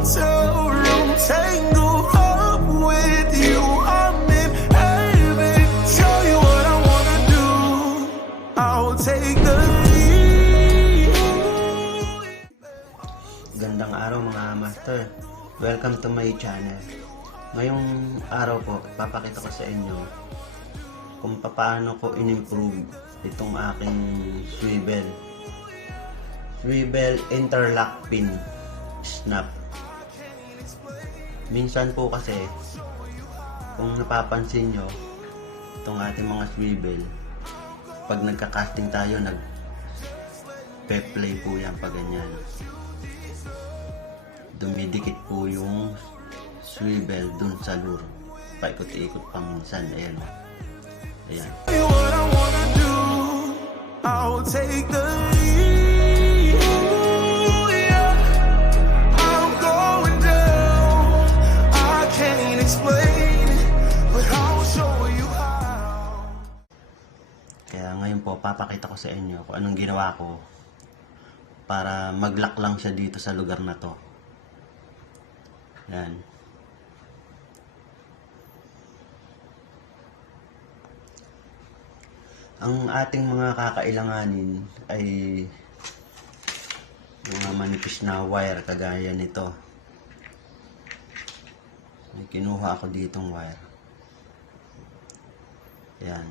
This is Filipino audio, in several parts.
hotel room, tangled up with you. I'm in heaven. Tell you what I wanna do. I'll take the lead. Gandang araw mga master. Welcome to my channel. Ngayong araw po, papakita ko sa inyo kung paano ko in-improve itong aking swivel interlock pin snap. Minsan po kasi, kung napapansin nyo, itong ating mga swivel, pag nagka-casting tayo, nag-play po yan pag ganyan. Dumidikit po yung swivel dun sa lure. Paikot-ikot pa minsan. Ayan. Ayan. What I wanna do, I'll take the lead. Ooh, yeah. I'm going down. I can't explain, but I'll show you how. Kaya ngayon po, papakita ko sa inyo kung anong ginawa ko para mag-lock lang siya dito sa lugar na to. Yan. Ang ating mga kakailanganin ay mga manipis na wire kagaya nito. May kinuha ako ditong wire. Yan.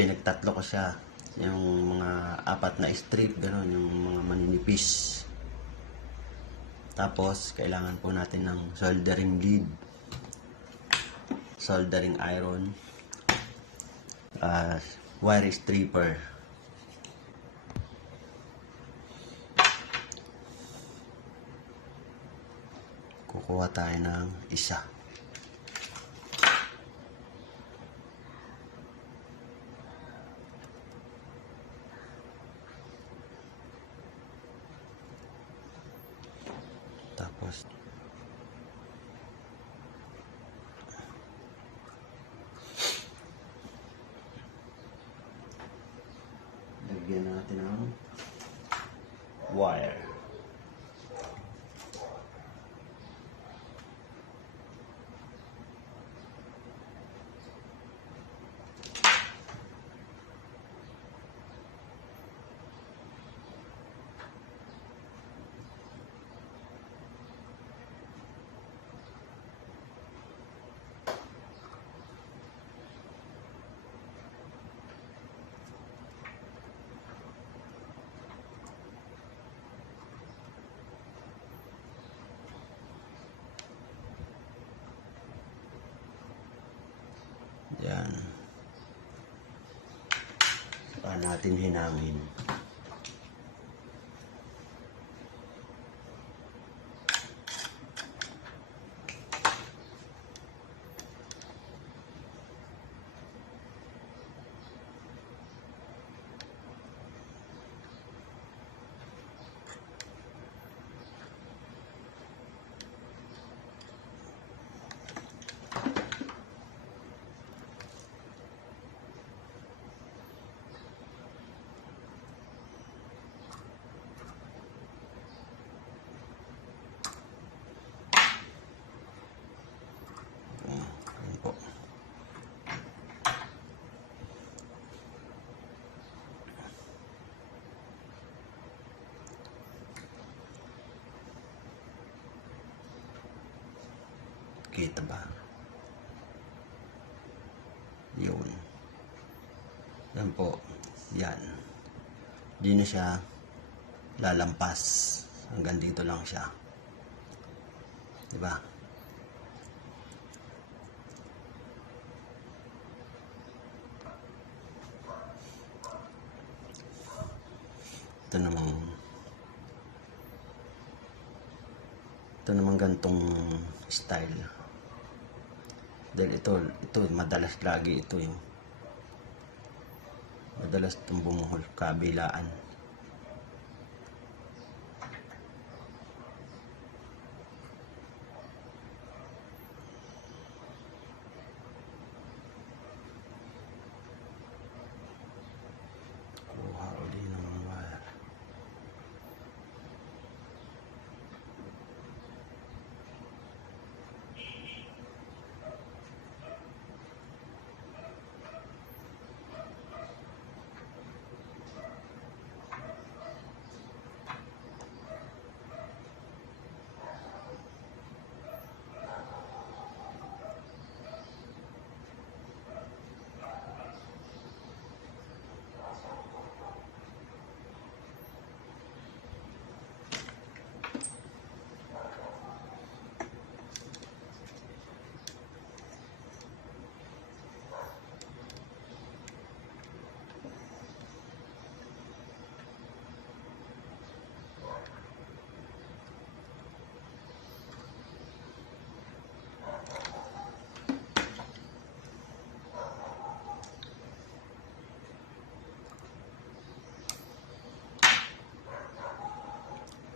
Pinagtatlo ko siya. Yung mga apat na strip, gano'n, yung mga maninipis. Tapos, kailangan po natin ng soldering lead, soldering iron, wire stripper. Kukuha tayo ng isa. Tapos lagyan natin ng wire. Yan. Saka natin hinangin. Kita ba? Yun. Yan po. Yan. Di na siya lalampas. Hanggang dito lang siya. Diba? Ito namang gantong style. Dahil ito madalas lagi ito yung madalas itong bumuhol kabilaan. Kuha ulit ng wire.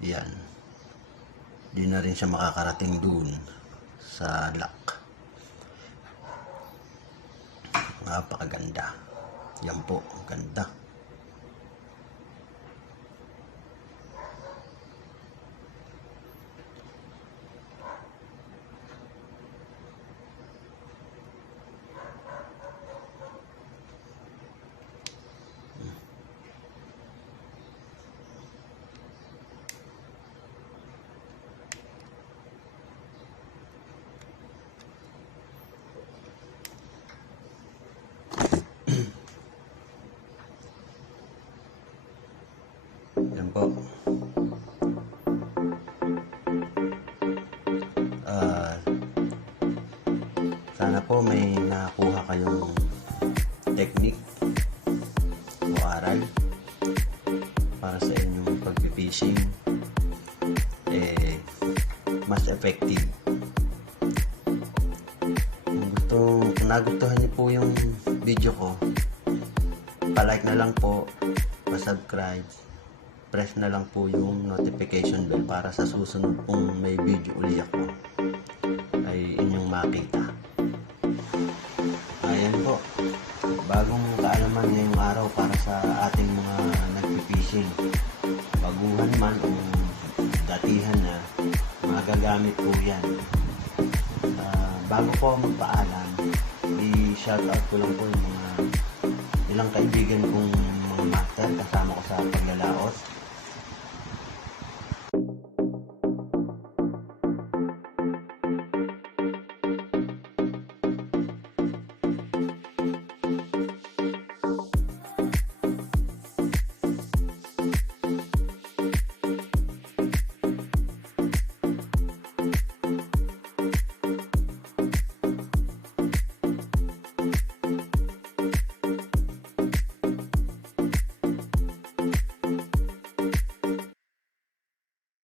yan, di na rin siya makakarating dun sa lock. Napakaganda. Yan po, ganda. Yan po. Sana po may nakuha kayong technique o aral para sa inyong pag-fishing mas effective. Kung nagustuhan niyo po yung video ko, pa-like na lang po, pa-subscribe, press na lang po yung notification bell para sa susunod pong may video uli ako ay inyong makita. Ayan po, bagong kaalaman ngayong araw para sa ating mga nagpipishing. Baguhan man o datihan na, magagamit po yan. Bago po magpaalam, i-shoutout ko lang po yung mga ilang kaibigan kong mga master kasama ko sa paglalaot.